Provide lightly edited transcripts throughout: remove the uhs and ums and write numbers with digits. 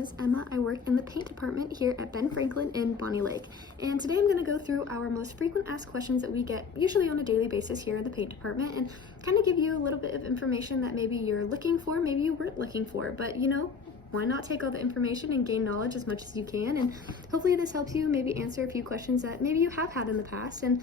name is Emma. I work in the paint department here at Ben Franklin in Bonney Lake. And today I'm going to go through our most frequent asked questions that we get usually on a daily basis here in the paint department and kind of give you a little bit of information that maybe you're looking for, maybe you weren't looking for, but you know, why not take all the information and gain knowledge as much as you can? And hopefully this helps you maybe answer a few questions that maybe you have had in the past. And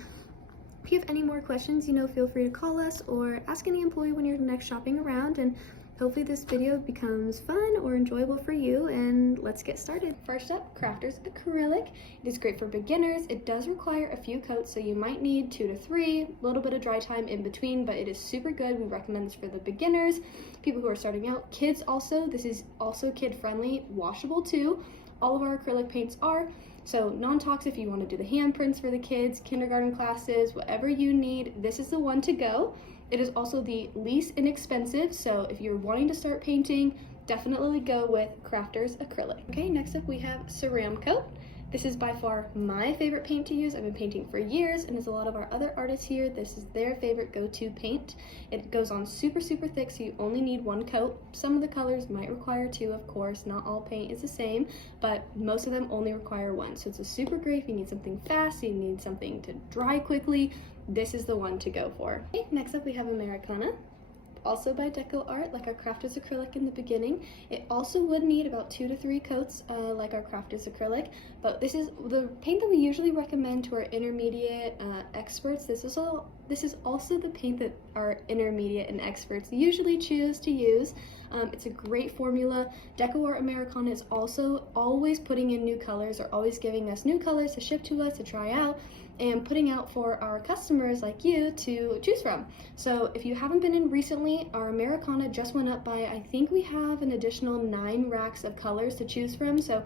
if you have any more questions, you know, feel free to call us or ask any employee when you're next shopping around, and hopefully this video becomes fun or enjoyable for you, and let's get started. First up, Crafters Acrylic. It is great for beginners. It does require a few coats, so you might need 2 to 3, a little bit of dry time in between, but it is super good. We recommend this for the beginners, people who are starting out. Kids also, this is also kid friendly, washable too. All of our acrylic paints are. So non-toxic if you want to do the handprints for the kids, kindergarten classes, whatever you need, this is the one to go. It is also the least inexpensive, so if you're wanting to start painting, definitely go with Crafters Acrylic. Okay, next up we have Ceramcoat. This is by far my favorite paint to use. I've been painting for years, and as a lot of our other artists here, this is their favorite go-to paint. It goes on super, super thick, so you only need 1 coat. Some of the colors might require 2, of course. Not all paint is the same, but most of them only require 1. So it's a super great if you need something fast, you need something to dry quickly. This is the one to go for. Okay, next up we have Americana. Also by Deco Art, like our Crafters Acrylic in the beginning. It also would need about 2 to 3 coats like our Crafters Acrylic, but this is the paint that we usually recommend to our intermediate experts. This is also the paint that our intermediate and experts usually choose to use. It's a great formula. Deco Art Americana is also always putting in new colors, or always giving us new colors to ship to us to try out, and putting out for our customers like you to choose from. So if you haven't been in recently, our Americana just went up by, I think we have an additional 9 racks of colors to choose from. So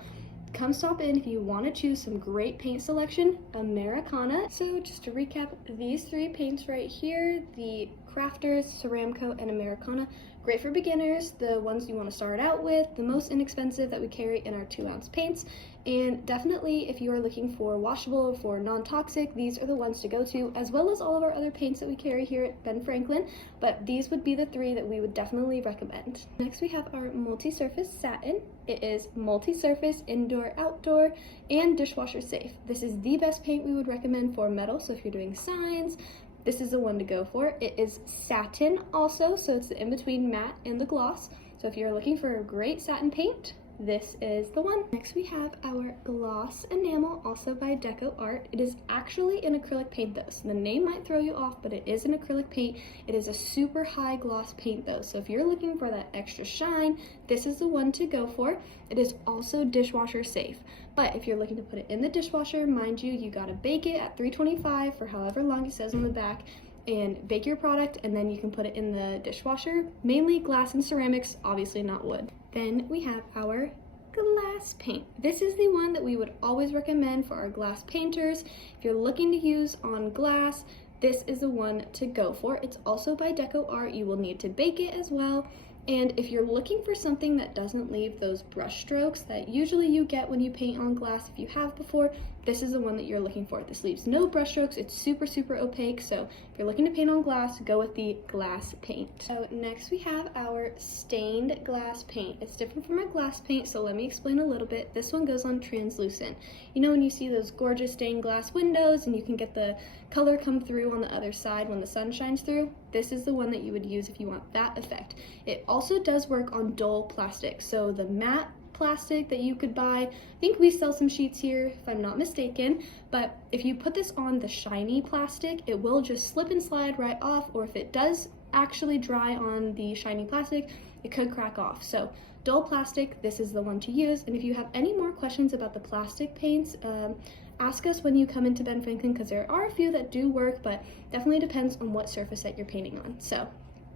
come stop in if you want to choose some great paint selection, Americana. So just to recap, these 3 paints right here, the Crafters, Ceramcoat, and Americana, great for beginners, the ones you want to start out with, the most inexpensive that we carry in our 2-ounce paints. And definitely if you are looking for washable, for non-toxic, these are the ones to go to, as well as all of our other paints that we carry here at Ben Franklin, but these would be the 3 that we would definitely recommend. Next we have our multi-surface satin. It is multi-surface, indoor, outdoor, and dishwasher safe. This is the best paint we would recommend for metal, so if you're doing signs, this is the one to go for. It is satin also, so it's the in-between matte and the gloss. So if you're looking for a great satin paint, this is the one. Next we have our gloss enamel, also by Deco Art. It is actually an acrylic paint though, so the name might throw you off, but it is an acrylic paint. It is a super high gloss paint though, so if you're looking for that extra shine, this is the one to go for. It is also dishwasher safe, but if you're looking to put it in the dishwasher, mind you gotta bake it at 325 for however long it says on the back, and bake your product, and then you can put it in the dishwasher. Mainly glass and ceramics, obviously not wood. Then we have our glass paint. This is the one that we would always recommend for our glass painters. If you're looking to use on glass, this is the one to go for. It's also by Deco Art. You will need to bake it as well. And if you're looking for something that doesn't leave those brush strokes that usually you get when you paint on glass if you have before, this is the one that you're looking for. This leaves no brush strokes. It's super, super opaque. So if you're looking to paint on glass, go with the glass paint. So next we have our stained glass paint. It's different from our glass paint, so let me explain a little bit. This one goes on translucent. You know when you see those gorgeous stained glass windows and you can get the color come through on the other side when the sun shines through? This is the one that you would use if you want that effect. It also does work on dull plastic, so the matte plastic that you could buy, I think we sell some sheets here if I'm not mistaken, but if you put this on the shiny plastic, it will just slip and slide right off, or if it does actually dry on the shiny plastic, it could crack off. So dull plastic, this is the one to use. And if you have any more questions about the plastic paints, ask us when you come into Ben Franklin, because there are a few that do work, but definitely depends on what surface that you're painting on. So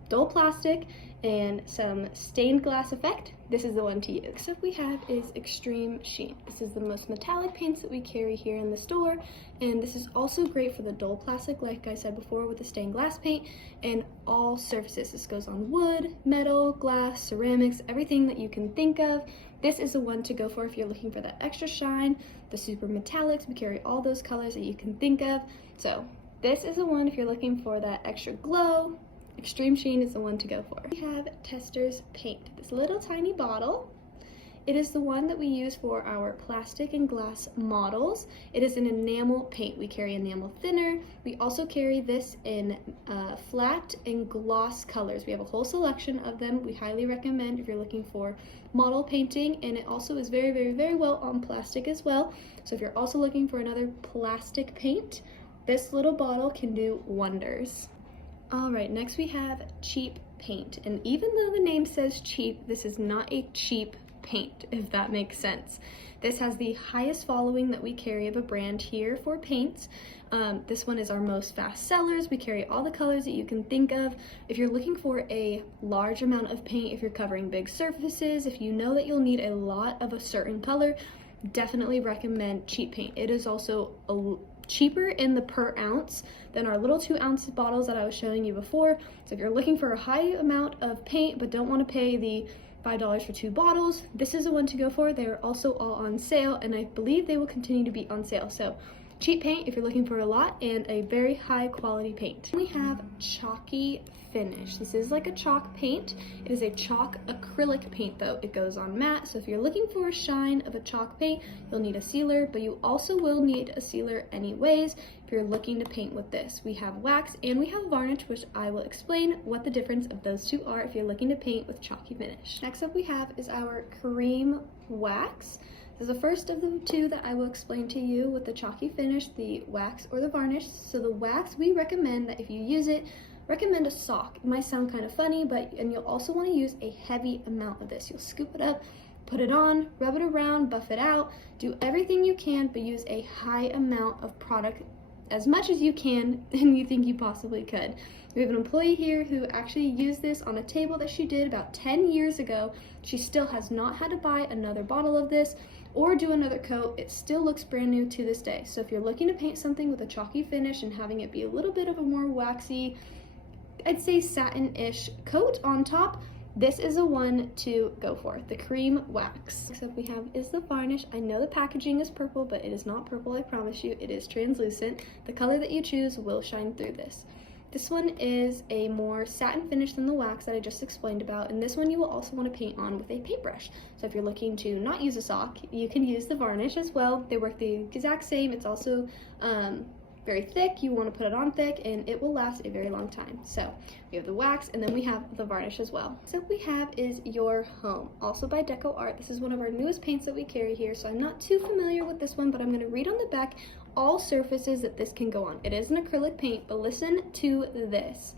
dull plastic and some stained glass effect, this is the one to use. Next up we have is Extreme Sheen. This is the most metallic paints that we carry here in the store, and this is also great for the dull plastic, like I said before, with the stained glass paint, and all surfaces. This goes on wood, metal, glass, ceramics, everything that you can think of. This is the one to go for if you're looking for that extra shine, the super metallics. We carry all those colors that you can think of. So this is the one if you're looking for that extra glow. Extreme Sheen is the one to go for. We have Tester's Paint, this little tiny bottle, It is the one that we use for our plastic and glass models. It is an enamel paint. We carry enamel thinner. We also carry this in flat and gloss colors. We have a whole selection of them. We highly recommend if you're looking for model painting, and it also is very, very, very well on plastic as well. So if you're also looking for another plastic paint, this little bottle can do wonders. All right, next we have cheap paint. And even though the name says cheap, this is not a cheap paint, if that makes sense. This has the highest following that we carry of a brand here for paints. This one is our most fast sellers. We carry all the colors that you can think of. If you're looking for a large amount of paint, if you're covering big surfaces, if you know that you'll need a lot of a certain color, definitely recommend cheap paint. It is also cheaper in the per ounce than our little 2-ounce bottles that I was showing you before. So if you're looking for a high amount of paint but don't want to pay the $5 for 2 bottles, this is the one to go for. They're also all on sale, and I believe they will continue to be on sale. So cheap paint if you're looking for a lot, and a very high quality paint. We have chalky finish. This is like a chalk paint. It is a chalk acrylic paint though. It goes on matte, so if you're looking for a shine of a chalk paint, you'll need a sealer, but you also will need a sealer anyways if you're looking to paint with this. We have wax and we have varnish, which I will explain what the difference of those two are if you're looking to paint with chalky finish. Next up we have is our cream wax. This is the first of the two that I will explain to you with the chalky finish, the wax or the varnish. So the wax, we recommend that if you use it, recommend a sock. It might sound kind of funny, and you'll also want to use a heavy amount of this. You'll scoop it up, put it on, rub it around, buff it out, do everything you can, but use a high amount of product, as much as you can and you think you possibly could. We have an employee here who actually used this on a table that she did about 10 years ago. She still has not had to buy another bottle of this or do another coat. It still looks brand new to this day. So if you're looking to paint something with a chalky finish and having it be a little bit of a more waxy, I'd say satin-ish coat on top, this is the one to go for, the cream wax. Next up we have is the varnish. I know the packaging is purple, but it is not purple, I promise you. It is translucent. The color that you choose will shine through this. This one is a more satin finish than the wax that I just explained about, and this one you will also want to paint on with a paintbrush. So if you're looking to not use a sock, you can use the varnish as well. They work the exact same. It's also very thick. You want to put it on thick and it will last a very long time. So we have the wax and then we have the varnish as well. So what we have is Your Home, also by Deco Art. This is one of our newest paints that we carry here, so I'm not too familiar with this one, but I'm going to read on the back all surfaces that this can go on. It is an acrylic paint, but listen to this.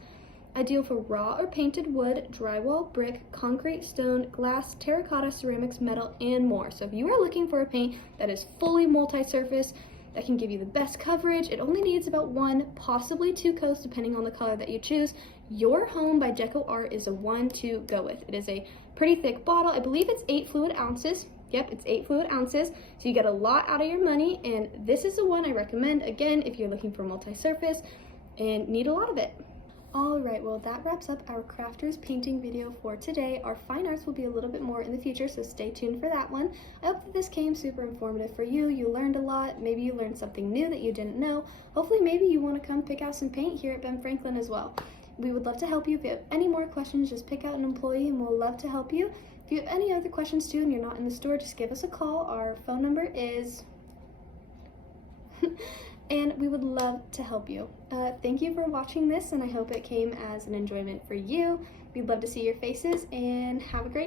Ideal for raw or painted wood, drywall, brick, concrete, stone, glass, terracotta, ceramics, metal, and more. So if you are looking for a paint that is fully multi-surface, that can give you the best coverage, it only needs about 1, possibly 2 coats depending on the color that you choose. Your Home by Deco Art is a one to go with. It is a pretty thick bottle. I believe it's 8 fluid ounces. Yep, it's 8 fluid ounces, so you get a lot out of your money, and this is the one I recommend, again, if you're looking for multi-surface and need a lot of it. Alright, well that wraps up our crafters painting video for today. Our fine arts will be a little bit more in the future, so stay tuned for that one. I hope that this came super informative for you. You learned a lot. Maybe you learned something new that you didn't know. Hopefully maybe you want to come pick out some paint here at Ben Franklin as well. We would love to help you. If you have any more questions, just pick out an employee and we'll love to help you. If you have any other questions too and you're not in the store, just give us a call. Our phone number is... and we would love to help you. Thank you for watching this, and I hope it came as an enjoyment for you. We'd love to see your faces, and have a great day.